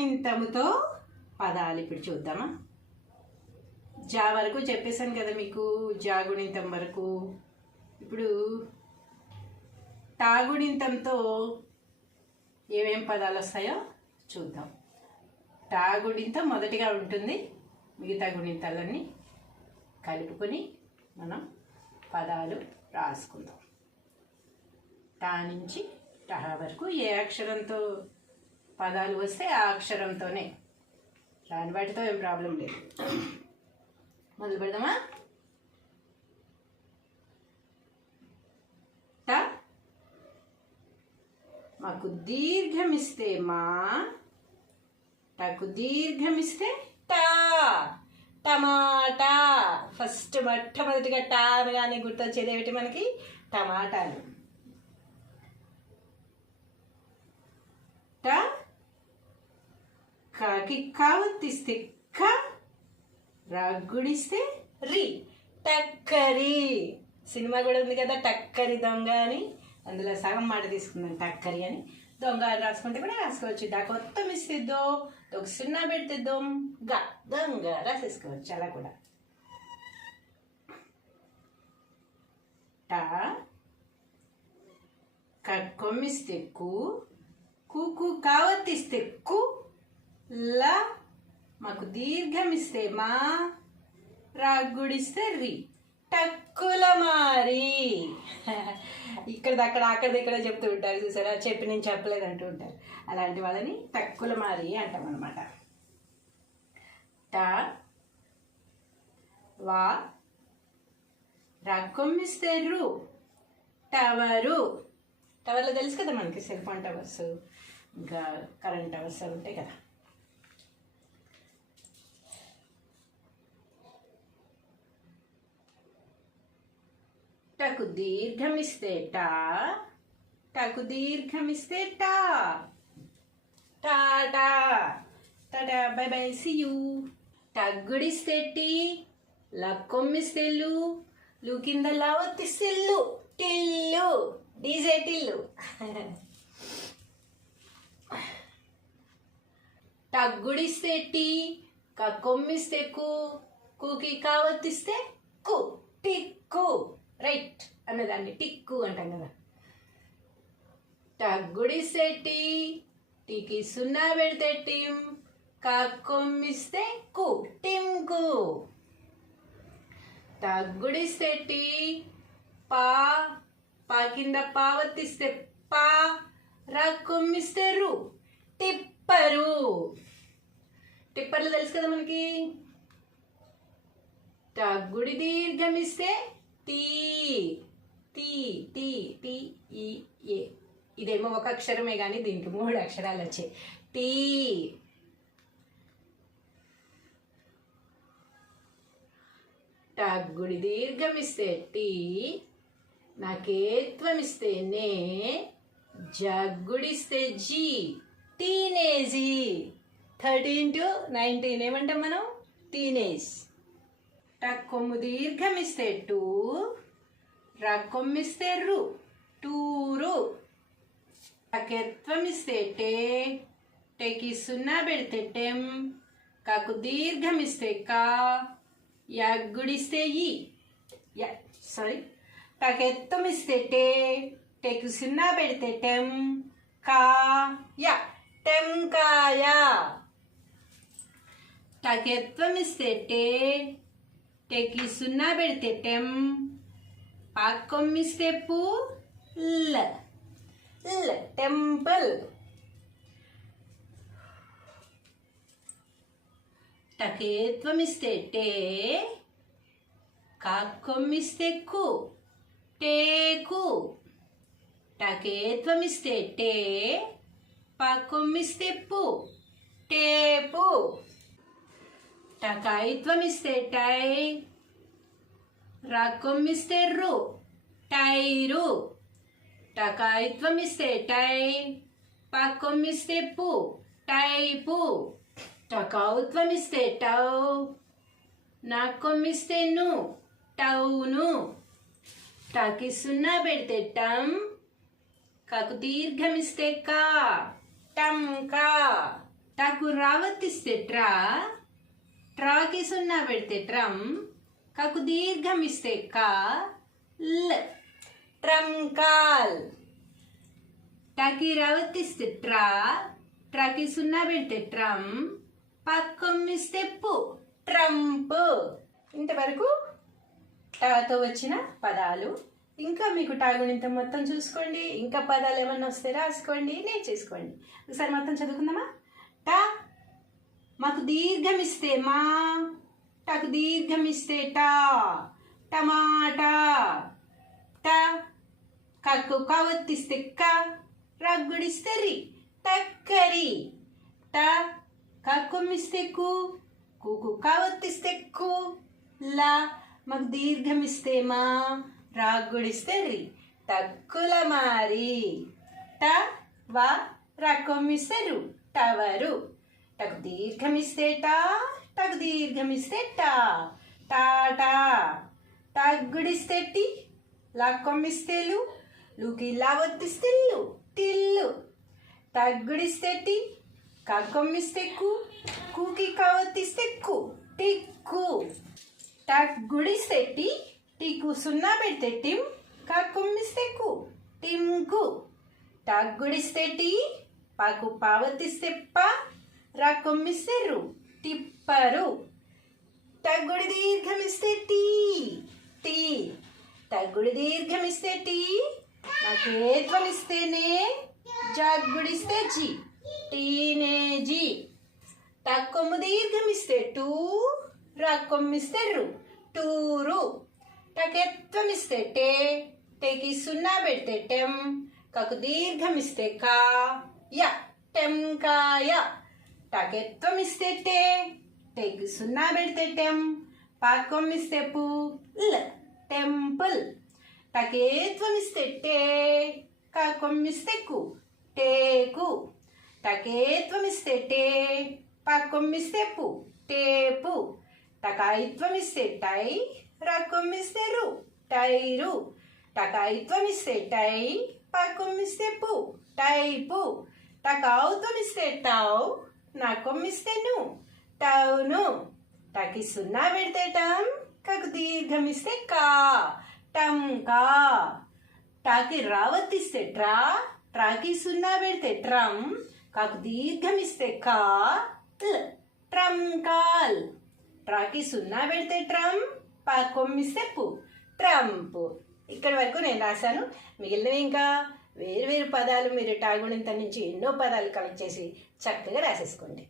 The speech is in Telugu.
జాగుణింతముతో పదాలు ఇప్పుడు చూద్దామా? జా వరకు చెప్పేశాను కదా మీకు జాగుణింతం వరకు. ఇప్పుడు టాగుణింతంతో ఏమేం పదాలు వస్తాయో చూద్దాం. తాగుడింతం మొదటిగా ఉంటుంది మిగతా గుణింతాలన్నీ కలుపుకొని మనం పదాలు రాసుకుందాం. టా నుంచి టహా వరకు ఏ అక్షరంతో పదాలు వస్తే ఆ అక్షరంతోనే. దాన్ని బట్టితో ఏం ప్రాబ్లం లేదు. మొదలు పెడదామా? ట. మాకు దీర్ఘమిస్తే మా టకు దీర్ఘమిస్తే టా. టమాటా ఫస్ట్ మొట్టమొదటిగా టా అనగానే గుర్తొచ్చేది ఏమిటి మనకి? టమాటాలు. ట. కాకి కావత్తిస్తే క రగ్గుడిస్తే రి. టక్కరి. సినిమా కూడా ఉంది కదా టక్కరి దొంగ అని. అందులో సగం మాట తీసుకుందాం టక్కరి అని. దొంగ అని రాసుకుంటే కూడా రాసుకోవచ్చు. డా కొత్త ఇస్తే ఒక సున్నా పెడితే దొంగ గ. దొంగ రాసేసుకోవచ్చు అలా కూడా. టా కొమ్మిస్తే కు కు కావత్తిస్తే కు ల మాకు దీర్ఘం ఇస్తే మా రాగుడిస్తే రి. టక్కుల మారి. ఇక్కడ అక్కడ అక్కడ ఇక్కడ చెప్తూ ఉంటారు చూసారా? చెప్పి నేను చెప్పలేదు అంటూ ఉంటారు. అలాంటి వాళ్ళని టక్కుల మారి అంటాం అనమాట ట వా రక్కొమ్మిస్తే రు టవరు. టవర్లో తెలుసు కదా మనకి సెల్ ఫోన్ టవర్స్? ఇంకా కరెంట్ టవర్స్ ఉంటాయి కదా. టకు దీర్ఘమిస్తే టా టకు దీర్ఘమిస్తే టా tata tata bye bye see you టగ్గుడిస్తే టీ లక్కొమ్మిస్తే లు లు కింద లావత్తిస్తే లు టిల్లు డీజే టిల్లు. టగ్గుడిస్తే టీ కక్కొమ్మిస్తే కు కుకి కావత్తిస్తే కు టిక్కు. రైట్ అన్నదాన్ని టిక్కు అంటాం కదా. టగ్గుడిస్తే టీ టీకి సున్నా పెడితే టీం కక్కొమ్మిస్తే కు టింకు తగ్గుడిస్తే టీ పా పా కింద పావతిస్తే పా రా కొమ్మిస్తే రు టిప్పరు. టిప్పర్లు తెలుసు కదా మనకి? తగ్గుడి దీర్ఘమిస్తే టీ. తీ టీ ఈ ఏ. ఇదేమో ఒక అక్షరమే కానీ దీనికి మూడు అక్షరాలు వచ్చాయి. టీ. టగ్గుడి దీర్ఘమిస్తే టీ నాకేత్వమిస్తే నే జగ్గుడిస్తే జీ టీనేజీ. థర్టీన్ టు నైన్టీన్ ఏమంటాం మనం? టీనేజ్. టక్కొమ్ము దీర్ఘమిస్తే టూ రక్కొమ్మిస్తే రు టూరు టకెత్వమిస్తే టే టేకి సున్నా పెడితే టెం. కాకు దీర్ఘమిస్తే కా యగ్గుడిస్తే ఈ. య సారీ. టకెత్తమిస్తే టే టెకు సున్నా పెడితే టెం. కా యా టెంకాయ టకెత్వమిస్తే టే టెకి సున్నా పెడితే టెం పాక్కొమ్మిస్తే పు ల ల్ టెంపుల్ టకేత్వమిస్తే టే కాక్కొమ్మిస్తే కు టేకు టకేత్వమిస్తే టే పాకొమ్మిస్తే పు టేపు టకాయిత్వమిస్తే టై రాక్కొమ్మిస్తే రు టైరు టకాయిత్వం ఇస్తే టై పాక్కొమ్మిస్తే పు టైపు టకౌత్వమిస్తే టౌ నాకొమ్మిస్తే ను టౌను టకి సున్నా పెడితే టమ్ కాకు దీర్ఘమిస్తే కా టంకా టకు రావత్తిస్తే ట్రా ట్రాకి సున్నా పెడితే ట్రమ్ కాకు దీర్ఘం ఇస్తే కా ల్. ట్రంకాల్ టాకి రవతిస్తే ట్రా ట్రాకి సున్నా పెడితే ట్రమ్ పక్కొమ్మిస్తే పు ట్రంప్. ఇంతవరకు టాతో వచ్చిన పదాలు. ఇంకా మీకు టాగుణింత మొత్తం చూసుకోండి. ఇంకా పదాలు ఏమన్నా వస్తే రాసుకోండి నేర్చేసుకోండి. ఒకసారి మొత్తం చదువుకుందామా? టా మాకు దీర్ఘం మా టాకు దీర్ఘమిస్తే ట టమాటా? ట కక్కు కవత్తిస్తే క రగ్గుడిస్తే రి టక్కరి ట కక్కుమిస్తే కు కుకు కవత్తిస్తే కు. ల మాకు దీర్ఘం మా రాగ్గుడిస్తే రి తక్కుల మారి. ట వా రక్కొమ్మిస్తే రు టవరు టకు దీర్ఘమిస్తే టా టా టాటా తగ్గుడిస్తే టి లాక్కొమ్మిస్తే లు లూకి లావొత్తిస్తే లు టిల్లు తగ్గుడిస్తే టి కక్కొమ్మిస్తే కు కూకి కావొత్తిస్తే కు టిక్కు టగ్గుడిస్తే టి టీకు సున్నా పెడితే టిమ్ కక్కొమ్మిస్తే కు టిమ్కు. టగ్గుడిస్తే టీ పాకు పావతిస్తే పా రకొమ్మిస్తే రు టిప్పరు తగ్గుడి దీర్ఘమిస్తే టీ టీ. తగ్గుడి దీర్ఘమిస్తే టీ నాకేత్వమిస్తేనే జగ్గుడిస్తే జి టీనేజీ తక్కొమ్ము దీర్ఘమిస్తే టూ రక్కొమ్మిస్తే రు టూరు. టకెత్వమిస్తే టే టేకి సున్నా పెడితే టెం కకు దీర్ఘమిస్తే కా య టెంకాయ కాయ సున్నా పెడితే టెం పాకొమ్మిస్తే పు ల్ టెంపుల్. టకేత్వమిస్తే టే కాకొమ్మిస్తే కు టేకు టకేత్వమిస్తే టే పాకొమ్మిస్తే పు టేపు టకాయిత్వమిస్తే టై రక్కొమ్మిస్తే రు టైరు టకాయిత్వమిస్తే టై పక్కొమ్మిస్తే పు టైపు టకౌత్వమిస్తే టౌ నాకొమ్మిస్తే ను టౌను. టకి సున్నా పెడితే టం కకు దీర్ఘమిస్తే కా. టంకా టాకి రావత్తిస్తే ట్రా ట్రాకి సున్నా పెడితే ట్రమ్ కాకు దీర్ఘమిస్తే కా. ట్రమ్ ట్రంకాల్ ట్రాకి సున్నా పెడితే ట్రమ్ కొమ్మిస్తే పు. ట్రంప్. ఇక్కడి వరకు నేను రాశాను. మిగిలినవి ఇంకా వేరు వేరు పదాలు మీరు టాగుణింత నుంచి ఎన్నో పదాలు కలెక్ట్ చేసి చక్కగా రాసేసుకోండి.